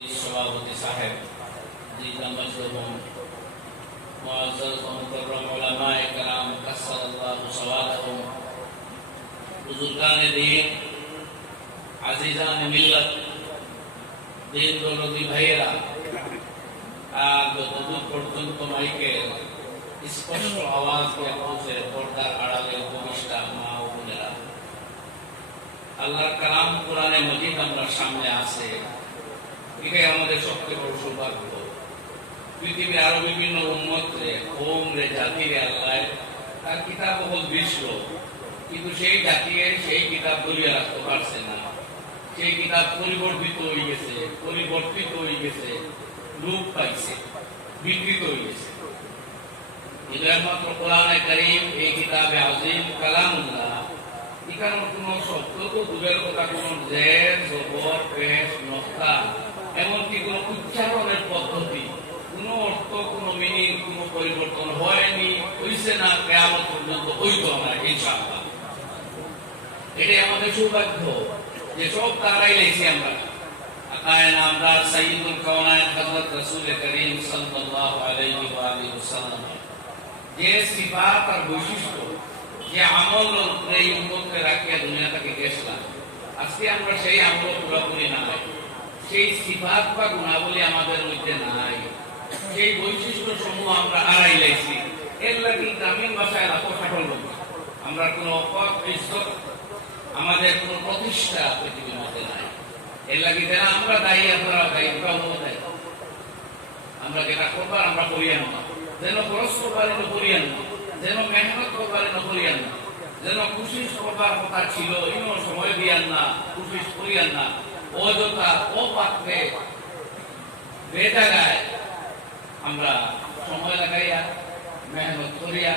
সভাপতি সাহেব আজিজান মিল্লাত দিন দৌলতি ভাইয়েরা আর যতদূর কালাম কোরআনে মজিদ আমরা সামনে আছে। এটাই আমাদের সবচেয়ে বড় সৌভাগ্য। পৃথিবীর আরও বিভিন্ন উন্মত হোম রে জাতি রে আল্লাহ তার কিতাব বহু বিশ্ব কিন্তু সেই জাতিকে সেই কিতাব বলিয়ে রাখতে পারছে না। সেই কিতাব পরিবর্তিত হয়ে গেছে, পরিবর্তিত হয়ে গেছে রূপ পাইছে, বিকৃত হয়ে গেছে। কিন্তু একমাত্র কোরআনে করিম এই কিতাবে আজিম কালামুল্লাহ। এখানে কোনো শব্দ তো দূরের কথা কোনো জের জবর, পেশ নক্তা এমনকি কোনো উচ্চারণের পদ্ধতি, কোনো অর্থ, কোনো মিনিং কোনো পরিবর্তন হয়নি, হইছে না কেমন পর্যন্ত হইত আমরা ইনশাআল্লাহ। এটাই আমাদের সৌভাগ্য, যে সব তারাই লেছি আমরা। আকায় নামদার সাইয়্যিদুল কাওনাইন হযরত রাসূল করিম সাল্লাল্লাহু আলাইহি ওয়া আলিহি ওয়াসাল্লাম। যে সিফাত আর বৈশিষ্ট্য, যে আমল এই উন্মতকে রাখিয়া দুনিয়াটাকে গেছিলাম আজকে আমরা সেই আমল পুরোপুরি নাই সেই সিফাত বা গুণাবলী আমাদের মধ্যে নাই। সেই বৈশিষ্ট্য সমূহ আমরা হারাই লাইছি। এর লাগি গ্রামীণ ভাষায় রাখো আমরা কোনো ইজ্জত আমাদের কোনো প্রতিষ্ঠা পৃথিবীর মধ্যে নাই। এর লাগি যারা আমরা দায়ী আপনারা দায়ী ওটাও দায়ী। আমরা যেটা করবার, আমরা করিয়ান না যেন খরচ করবার করিয়ান না যেন মেহনত করবার করিয়ান না যেন কুশিস করবার কথা ছিল, ইনো সময় দিয়ান না কুশিস করিয়ান না। অযথা অপাত্রে বেজাগায় আমরা সময় লাগাইয়া, মেহনত করিয়া,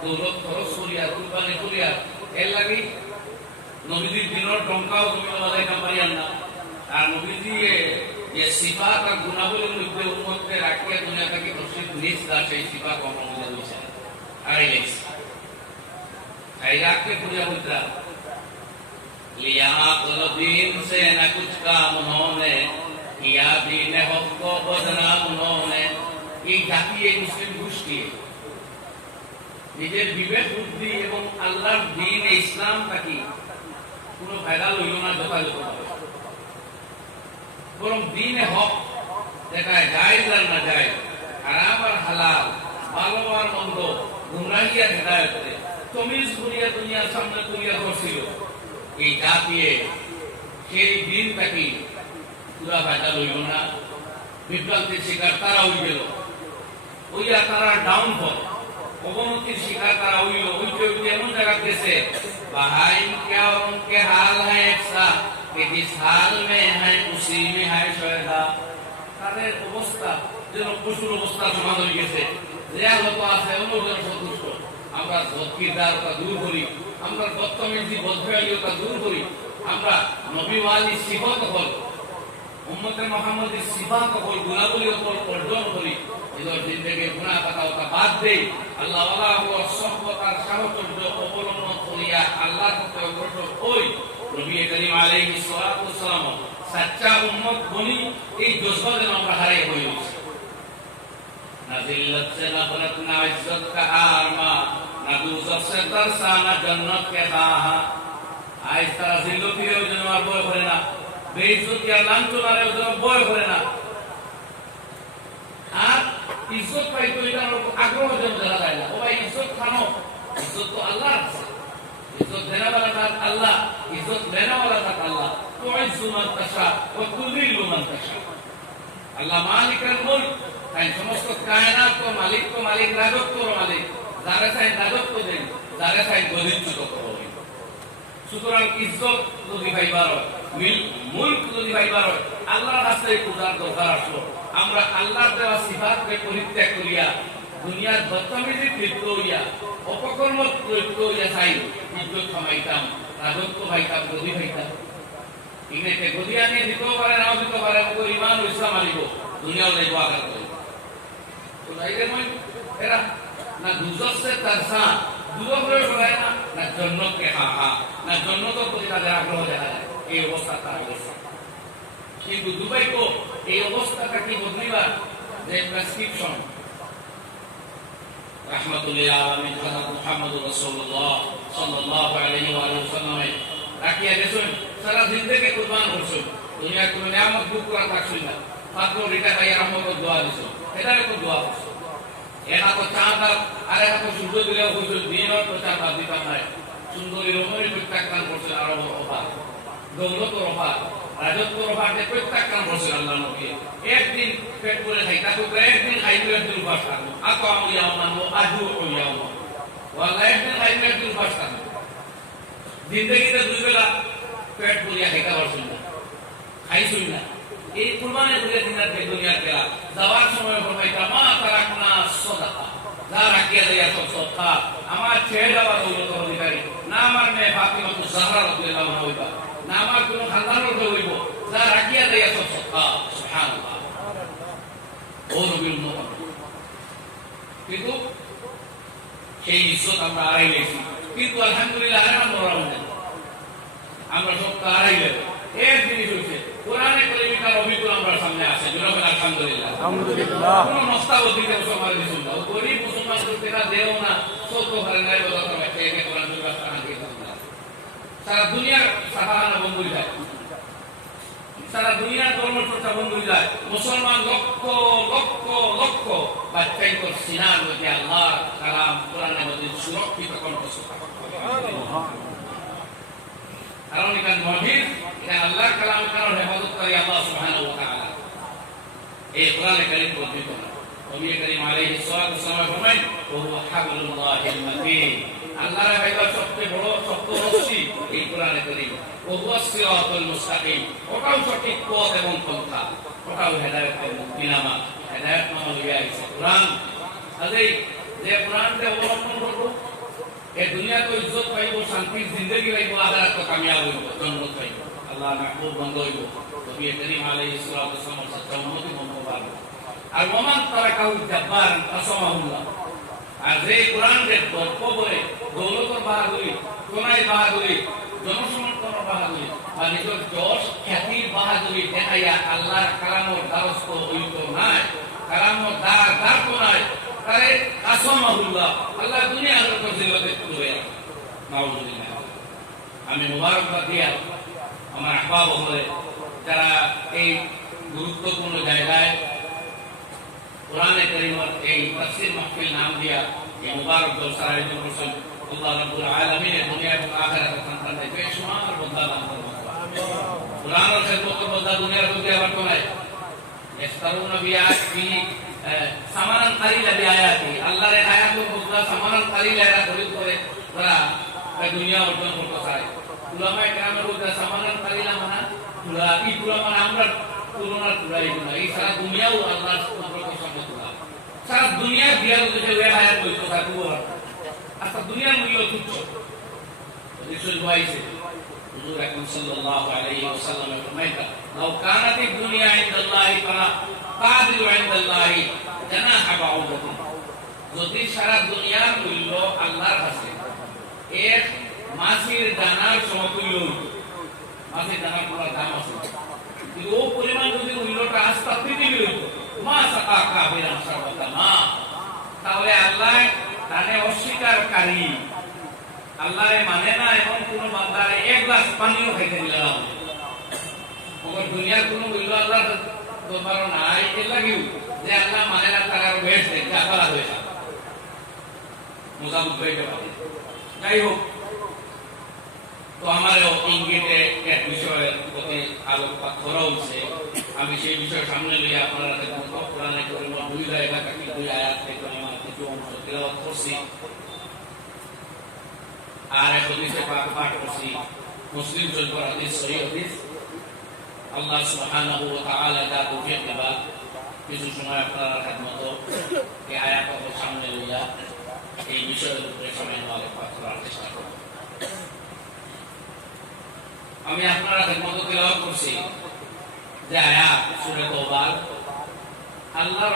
দৌলত খরচ করিয়া, কুরবানি করিয়া, এর লাগি নবীজির দিনের টঙ্কাও তুমি আমাদের কামারিয়ান না। আর নবীজি যে সিফাত আর গুণাবলীর মধ্যে উন্মতকে রাখিয়া দুনিয়া থেকে দর্শিত নিয়েছিল সেই সিফাত আমার মধ্যে রয়েছে আর এই রাখকে পূজা মুদ্রা लिया कुल दीन से न कुछ काम उन्होंने किया दीन हक को बदनाम उन्होंने এই জাতি এই মুসলিম গোষ্ঠী নিজের বিবেক বুদ্ধি এবং আল্লাহর দিন এই ইসলাম থাকি কোনো ফায়দা লইল না যথাযথ বরং দিনে হক যেটা জায়জ আর না যায় হারাম আর হালাল ভালো আর মন্দ গুমরাহি আর হেদায়তে তমিজ করিয়া দুনিয়ার সামনে তুলিয়া ধরছিল এই জাতিয়ে সেই দিনটাকে পুরা ফায়দা লইল না বিভ্রান্তির শিকার তারা হয়ে গেল ওইয়া তারা ডাউন ফল অবনতির শিকার তারা হইল ওইতে ওইতে এমন জায়গা গেছে বাহাই क्या उनके हाल है एक सा कि जिस हाल में है उसी में है शोयदा তাদের অবস্থা যেন পশুর অবস্থা সমান হয়ে গেছে যে হতো আছে অন্য যেন সন্তুষ্ট আমরা ধকিদারতা দূর করি আমরা বর্তমানে বদ্ধতা দূর করি, আমরা নবীওয়ালি সিফত হল, উম্মতে মোহাম্মদের সিফাত হল, গুণাবলী হল অর্জন করি এদের জিন্দগি গুণা কথা ওটা বাদ দেই। আল্লাহ ও সহবত সাহচর্য অবলম্বন করিয়া আল্লাহর প্রতি অগ্রসর হই। নবী করিম আলাইহিস সালাতু ওয়াসসালাম সচ্চা উম্মত বনি, এই জজবা আমরা হারাই হয়ে গেছি না জিল্লত সে নফরত না ইজ্জত কা আরমা না দুজক সে তরসা না জন্নত কে খাহা আজ তারা জিল্লতিরেও যেন আর বয় করে না বেইজ্জতি আর লাঞ্ছনারেও যেন বয় করে না আর ইজ্জত পাইতো এটা আগ্রহ যেন দেখা যায় না ও ভাই ইজ্জত খানো ইজ্জত তো আল্লাহ আছে ইজ্জত দেনা वाला था अल्लाह इज्जत लेने वाला था अल्लाह तो इज्जु मन तशा व तुजिल्लु मन तशा আল্লাহ মালিকের মুলক তাই সমস্ত কায়নাত তো মালিক তো মালিক রাজত্বর মালিক যারা চাই রাজত্ব দেন যারা চাই গরিবচ্যুত করবেন সুতরাং ইজ্জত যদি পাইবার হয়, মিল, মুলক যদি পাইবার হয় আল্লাহর রাস্তায় পূজার দরকার আসলো আমরা আল্লাহর দেওয়া সিফাতকে পরিত্যাগ করিয়া দুনিয়ার বদতমিজি তৃপ্ত হইয়া অপকর্ম তৃপ্ত হইয়া চাই ইজ্জত কামাইতাম রাজত্ব পাইতাম গদি পাইতাম ইংরেজিতে গদি আনিয়ে দিতেও পারে নাও দিতে পারে ইমান ইসলাম আনিব দুনিয়াও যাইব আঘাত করিব তো এরা না দুজসে তারসা দুজক সবাই না না জন্নতকে হা হা, না জন্নত প্রতি তাদের আগ্রহ দেখা যায়। এই অবস্থা তারা গেছে কিন্তু দুবাই তো এই অবস্থাটা কি বদলিবার যে প্রেসক্রিপশন রাখিয়া গেছেন সারা জিন্দেগি কুরবান দুনিয়া নিয়ামত করা থাকছিল না। মাত্র রিটা খাই আরম্ভ দোয়া দোয়া করছ এটা তো চাঁদা আর এটা তো সূর্য দিলে হইছিল দিনের তো চাঁদা দিতাম নাই। সুন্দরী রমণী প্রত্যাখ্যান করছেন আরও অফার দৌলতর অফার রাজত্বর অফার যে প্রত্যাখ্যান করছেন আল্লাহ নবী। একদিন পেট করে খাই তাকে একদিন খাইলে একদিন উপাস থাকব। আতো আমি ও আজু ইয়ামান ওয়াল্লাহ, একদিন খাইলে একদিন উপাস থাকব। জিন্দগিতে দুই বেলা পেট পুরিয়া খাইতে পারছেন না। খাইছুই না। এই কুরবানি করে দিনার কে দুনিয়ার কেলা যাওয়ার সময় ফরমাইতা মা তারাকনা সাদাকা। যা রাখিয়া দেয়া সব সদকা। আমার ছেড়ে আমার আড়াই লেবো এক জিনিস হচ্ছে কোরআনে কলিমিকার অভিজ্ঞতা আমরা সামনে আসে জনগণ আলহামদুলিল্লাহ। আলহামদুলিল্লাহ। কোনো মস্তাবত দিতে মুসলমান দিছুন না গরিব মুসলমান না দেও না সত্য ঘরে নাই বলা তো বাচ্চা একে কোরআন দুই বাচ্চা আনকে সারা দুনিয়ার সাহারানা বন্ধু যায়। সারা দুনিয়ার ধর্ম চর্চা বন্ধ হয়ে যায়। মুসলমান লক্ষ লক্ষ লক্ষ বাচ্চাই তোর সিনার মধ্যে আল্লাহ কালাম কোরআনের মধ্যে সুরক্ষিত কণ্ঠস্বর। কারণ এখানে মহির এখানে আল্লাহ কালাম কারণ আল্লাহ সুবহানাহু ওয়া তাআলা। এই কোরআনে কারীম বর্ণিত নবী করিম আলাইহিস সালাতু ওয়াসসালাম ফরমায় ওয়া হাবলুল্লাহিল মাতিন আল্লাহর ভাইবা সবচেয়ে বড়, শক্ত রশ্মি এই কোরআনে কারীম। হুয়া সিরাতুল মুস্তাকিম। ওটাও সঠিক পথ এবং পন্থা। ওটাও হেদায়েত এবং বিনামা হেদায়েত নামা লইয়া আইছে কোরআন কাজেই যে কোরআনকে অবলম্বন করব, এ দুনিয়া ইজ্জত পাইব, শান্তির জিন্দগি পাইব আখিরাত কামিয়াব হইব, জন্নত পাইব। আল্লাহ মাহবুব বন্ধ হইব। নবী করিম আলাইহিস সালাতু ওয়াসসালাম সত্য উম্মতি বন্ধ পারবে আর ওমান তারাকাহু জাব্বার আসামাহুল্লাহ আর যে কোরআন গল্প বলে, দৌলতর বাহাদুরি কোনাই বাহাদুরি, জনসমর্থন বাহাদুরি, বা নিজের যশ, খ্যাতির বাহাদুরি দেখাইয়া আল্লাহর কালামর দ্বারস্থ হইত নাই, কালামর দ্বার দ্বার তো নাই, তারে আল্লাহ দুনিয়ার উপর জিলতে তুলে নাউজুবিল্লাহ। আমি মুবারকবাদ দিয়া আমার আহ্বা বহলে যারা এই গুরুত্বপূর্ণ জায়গায় কোরআনে করিমর এই তফসির মাহফিল নাম দিয়া এই মুবারক জলসা আয়োজন করছেন, আল্লাহ রাব্বুল আলামিনের দুনিয়া এবং আখিরাতের সন্তানকে বেশমার বদলা দান করুন। কোরআন ও খেদমত বদলা দুনিয়ার মধ্যে আবার কোনায় ইস্তারুন বিআত বিহি সামানান কালিলা বিআয়াতি। আল্লাহর আয়াতগুলো বদলা সামানান কালিলা এরা করে তারা দুনিয়া অর্জন করতে চায়। উলামায়ে কেরামের বলতে সামানান কালিলা মানে তুলা এই তুলা মানে আমরা তুলনার তুলা এই তুলা এই সারা দুনিয়াও আল্লাহর কুদরতের সামনে তুলা সারা দুনিয়া যদি ওই আয়াত বলতো তার উপর আচ্ছা দুনিয়ার মূল্য তুচ্ছ। রসুল ভাইছে হুজুর আকরাম সাল্লাল্লাহু আলাইহি ওয়াসাল্লাম ফরমাইতা লাউ কানাত যদি সারা দুনিয়ার মূল্য আল্লাহর কাছে এক মাছের দানার সমতুল্য মাছের দানার পুরো দাম আছে। কিন্তু ও পরিমাণ যদি মূল্যটা আস্তা পৃথিবী হইত মা সাকা কাবিরা সারবাতা মা তাহলে আল্লাহ তানে অস্বীকারী। আল্লাহ মানে না এবং কোন বান্দারে এক গ্লাস পানিও খাইতে দিলাম ওর দুনিয়ার কোন মূল্য আল্লাহ দরবার নাই, এর লাগিও যে আল্লাহ মানে না, তার আরও বেশ দেখতে আপালা হয়ে যাই হোক তো আমার ইঙ্গিতে এক বিষয়ের প্রতি আলোকপাত করা হচ্ছে আমি সেই বিষয় সামনে লইয়া আপনারা দেখুন কোরআনে করিমা দুই জায়গা থেকে, দুই আয়াত থেকে আমার কিছু অংশ তেলাওয়াত করছি। আর এক হাদিসে পাক পাঠ করছি, মুসলিম হাদিস আল্লাহ তাআলা যা তৌফিক দেবা, কিছু সময় আপনারা এই আয়াত সামনে এই বিষয়ের উপরে করার চেষ্টা আমি আপনারা খেদমত তেলাওয়াত করছি। যে আল্লাহ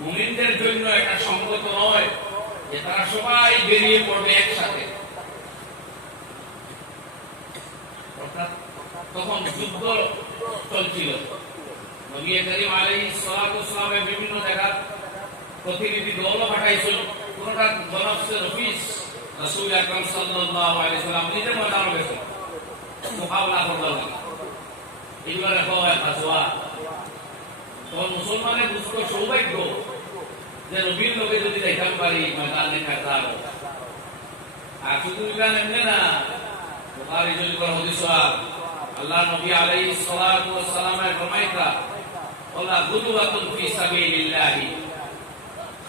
মুমিনদের জন্য এটা সঙ্গত নয় যে তারা সবাই বেরিয়ে পড়বে একসাথে। অর্থাৎ তখন যুদ্ধ চলছিল। নবী করিম বিভিন্ন জায়গার প্রতিনিধি দলও পাঠাইছিল। কোনটা জনসে রফিস রাসূল আকরাম সাল্লাল্লাহু আলাইহি সাল্লাম নিজে ময়দান গেছে মোকাবিলা লাগে এইবারে হয় ফাজওয়া তখন মুসলমানের বুঝতো সৌভাগ্য যে নবীর লোকে যদি দেখান পারি ময়দানে কাটার আর। শুধু ইমান এমনি না, বুখারী শরীফের হাদিস আল্লাহ নবী আলাইহিস সালাতু ওয়াস সালামের ফরমাইতা ওলা গুদওয়াতুন ফি সাবিলিল্লাহি।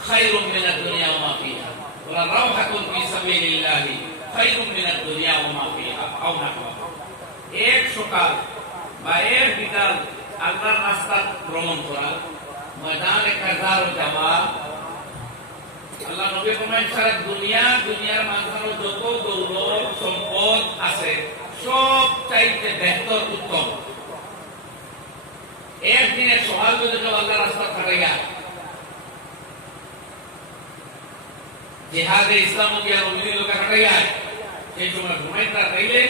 খায়রুম মিনাদ দুনিয়া ওয়া মা ফিহা। ওলা রাওহাতুন ফি সাবিলিল্লাহি খায়রুম মিনাদ দুনিয়া ওয়া মা ফিহা। এক সকাল বা এক বিকাল আল্লাহর রাস্তা ভ্রমণ করা, ময়দানে কাটার যাওয়া আল্লাহ নবী ফরমায় সারা দুনিয়া, দুনিয়ার মানুষের যত দৌলত, সম্পদ আছে, সব চাইতে বেহতর, উত্তম। একদিনের সকাল কেউ আল্লাহ রাস্তা কাটাইয়া জেহাদে ইসলাম দিয়া নবীর লোকে কাটাইয়া সেই সময় ঘুমাইতা তাইলে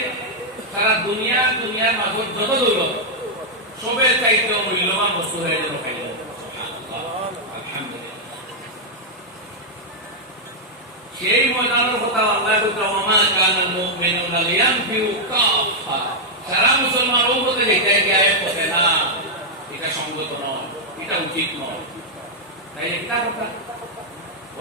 সারা দুনিয়া, দুনিয়ার মানুষ যত দৌলত, সবের চাইতে মূল্যবান বস্তু হয়ে যেন খাইল সেই ময়দানের কথা আল্লাহ বলতে ওমা কানাল মুমিনুনা লিয়ানফিউ কাফা সারা মুসলমান ও হতে দেখতে আয়াত পড়ে? না, এটা সঙ্গত নয়, এটা উচিত নয়। তাই এটা কথা?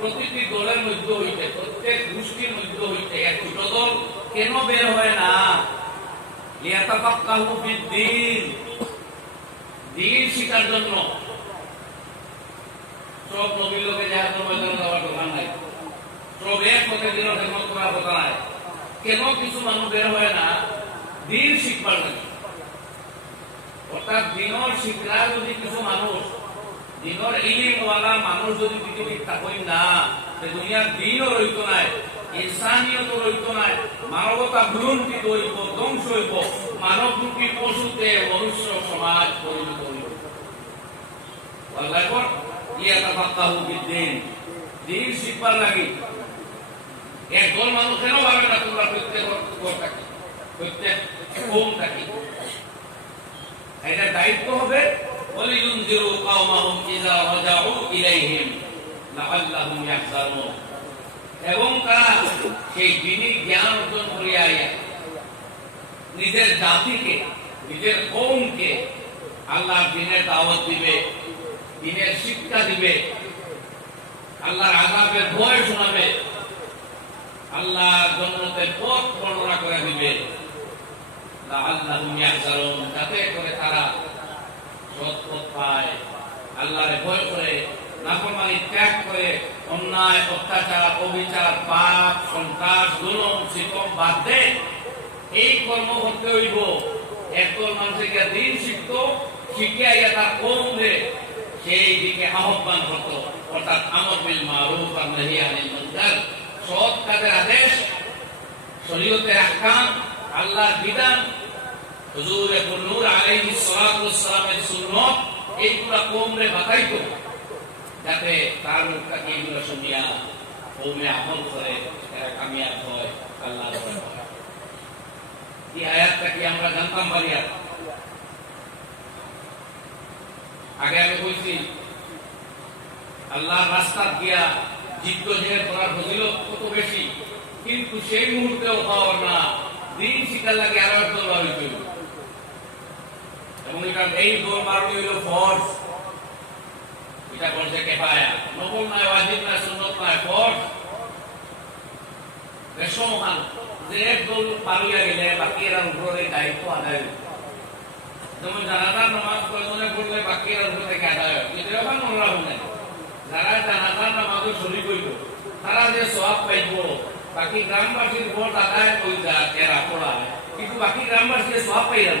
প্রতিটি দলের মধ্যে হইতে, প্রত্যেক গোষ্ঠীর মধ্যে হইতে এক দল কেন বের হয় না? কেন কিছু মানুষ বের হয় না? দিন শিখবার অর্থাৎ দিনের শিখরা যদি কিছু মানুষ দিনের ইলিমওয়ালা মানুষ যদি পৃথিবীর থাকই না দুনিয়ার দিনও রইত নাই ইনসানিয়ত রইত নাই মানবতা ভ্রুণ্ঠিত হইব ধ্বংস হইব মানব রূপী পশুতে মনুষ্য সমাজ পরিণত হইব আল্লাহ ইয়াতাফাক্কাহু বিদ্দিন দিন শিখবার লাগি একদল মানুষ ভাবে না তোমরা প্রত্যেক থাকি প্রত্যেক কম থাকি? এটা দায়িত্ব হবে বলে ইউনজিরু কাওমাহুম ইযা রাজাউ ইলাইহিম লাআল্লাহুম এবং তারা সেই দিনই জ্ঞান অর্জন করিয়া নিজের জাতিকে, নিজের কৌমকে আল্লাহর দিনের দাওয়াত দিবে, দিনের শিক্ষা দিবে, আল্লাহর আজাবের ভয় শোনাবে আল্লাহ জন্মতের পথ বর্ণনা করে দিবে। ইয়াহজারুন, যাতে করে তারা পথ পায় ভয় করে, নাফরমানি ত্যাগ করে, অন্যায়, অত্যাচার, অবিচার, পাপ, সন্ত্রাস বাদ দে। এই কর্ম করতে হইব। একদল দিন শিখত শিখিয়া তার কৌমে সেই দিকে আহ্বান করত। অর্থাৎ আমর বিল মারুফ আর নাহি আনিল মুনকার। সৎ কাজের আদেশ, শরীয়তের আহকাম, আল্লাহর বিধান হুজুর নূর আলাইহিস সালাতু ওয়াস সালামের সুন্নাত এইগুলা কওমরে বাতাইতো যাতে তার মুখটাকে এইগুলো শুনিয়া কৌমে আমল করে এরা কামিয়াব হয়, আল্লাহ এই আয়াতটা কি আমরা জানতাম পারিয়া আগে আমি বলছি, আল্লাহর রাস্তা দিয়া জিদ্দ জেহেদ করার ফজিলত কত বেশি? কিন্তু সেই মুহূর্তেও পাওয়ার না। দিন শিকার লাগে আরও ভাবিত এবং এটা এই দৌড় মারণি হইল ফর্স এটা বলছে কেফায়া। নবল নয় ওয়াজিব নয় সুন্নত নয় ফর্স রেশমান যে এক দল পারিয়া গেলে বাকি এরা উপরে দায়িত্ব আদায় যেমন জানাজার নামাজ প্রয়োজনে পড়লে বাকি এরা উপর থেকে আদায় হয়। কিন্তু নোংরা হবে যারা জানাজার নামাজও শরীর করব তারা যে সব পাইব, বাকি গ্রামবাসীর ভোট আদায় কই যা এরা পড়ায়। কিন্তু বাকি গ্রামবাসী সব পাইলাম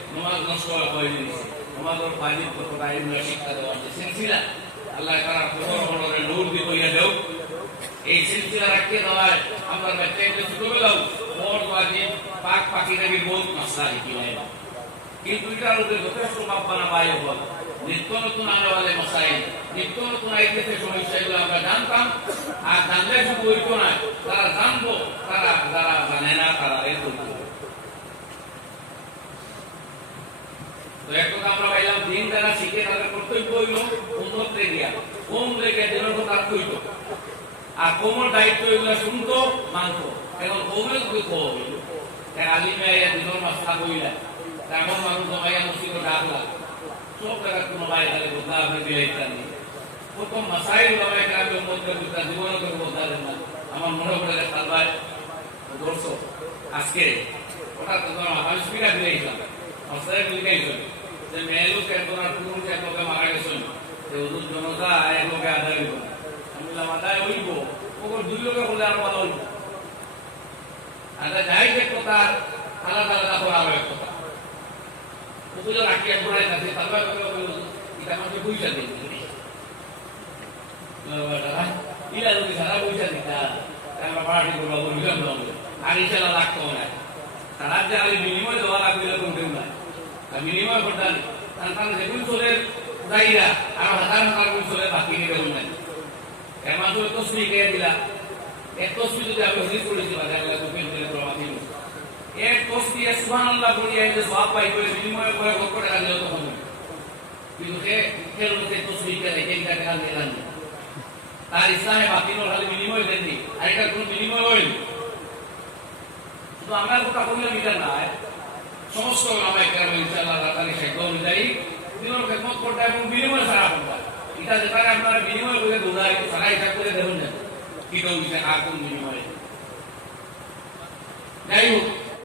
নষ্ট হয়ে জিনিসে নমাজের ফাজিল কতটা নিয়ে শিক্ষা দেওয়া যে সিলসিলা। আল্লাহ তারা বড় বড় নূর দিয়ে কইয়া দেও। এই সিলসিলা রাখতে দেওয়ায় আমরা বাচ্চাকে ছোটবেলাও বড় ওয়াজিব পাক, পাখি নাকি বহুত মাসলা শিখি নাই কিন্তু এটার উপরে যথেষ্ট ভাবনা বায়ু হল নিত্য নতুন আনেওয়ালে মশাইল নিত্য নতুন আইতেছে সমস্যাগুলো আমরা জানতাম, আর জানলে শুধু হইতো না, তারা জানব, তারা যারা জানে না, তারা এ করতো তো কথা আমরা পাইলাম দিন যারা শিখে তাদের কর্তব্য হইল উন্নত রেগিয়া কম রেগে দিনের কথা কইতো আর কোমর দায়িত্ব এগুলো শুনতো মানতো এখন কৌমের কি কম আলিমে দিনের মাস্তা কইলা এমন মানুষ জমাইয়া মুসিদ ডাকলা সব জায়গা কোনো ভাই তাহলে বোঝা আপনি দিলে ইত্যাদি প্রথম মাসাই জমাই গ্রামের মধ্যে বুঝা জীবনে করে বোঝা দেন না। আমার মনে পড়ে তার ভাই দর্শক আজকে ওটা তো তোমার আমি স্পিকা দিয়ে গেছিলাম মাস্টারে মিলে গেছিল যে মেয়ে লোক একজন আর পুরুষ এক লোকে মারা গেছেন যে ওদের জনতা এক লোকে আদায় হইব। আমি বললাম আদায় হইব? ওগুলো দুই লোকে বলে আর ভালো হইব? আদায় যাই যে কথা আলাদা আলাদা করা হবে এক কথা ওগুলো রাখিয়া ঘোড়ায় থাকে, তারপরে এটা আমাকে পয়সা দিন ইলা যদি সারা পয়সা দিতা আমরা পার্টি করব বুঝলাম না আর লাগতো না। তারা যে আমি বিনিময় দেওয়া লাগবে, এরকম কেউ আর বিনিময় করতেন তার যেগুলো চলে যাইরা আর হাজার হাজার গুণ চলে বাকি নিয়ে দেবেন নাই এর মাত্র তসবি কে দিলা? এক তসবি যদি আমি হদিস করেছি বাজার আল্লাহ তোকে দিলে বাকি এক তসবি সুবহানাল্লাহ বলিয়া যে সওয়াব পাই করে বিনিময় করে লক্ষ টাকা দিও তখন কিন্তু সে খেল সে তসবি কে রেখে টাকা দিলাম তার ইসলামে বাতিল খালি বিনিময় দেননি। আর এটা কোনো বিনিময় হয়নি। শুধু আমরা কথা বললে মিটার না সমস্ত আমায় কেন ইনশাআল্লাহ তাদের সাহিত্য অনুযায়ী দিনের খেদমত করতে এবং বিনিময় ছাড়া করতে এটা যেটাকে আপনারা বিনিময় করে বোঝায় সারা হিসাব করে দেখুন না কি তো আর কোন বিনিময়? যাই হোক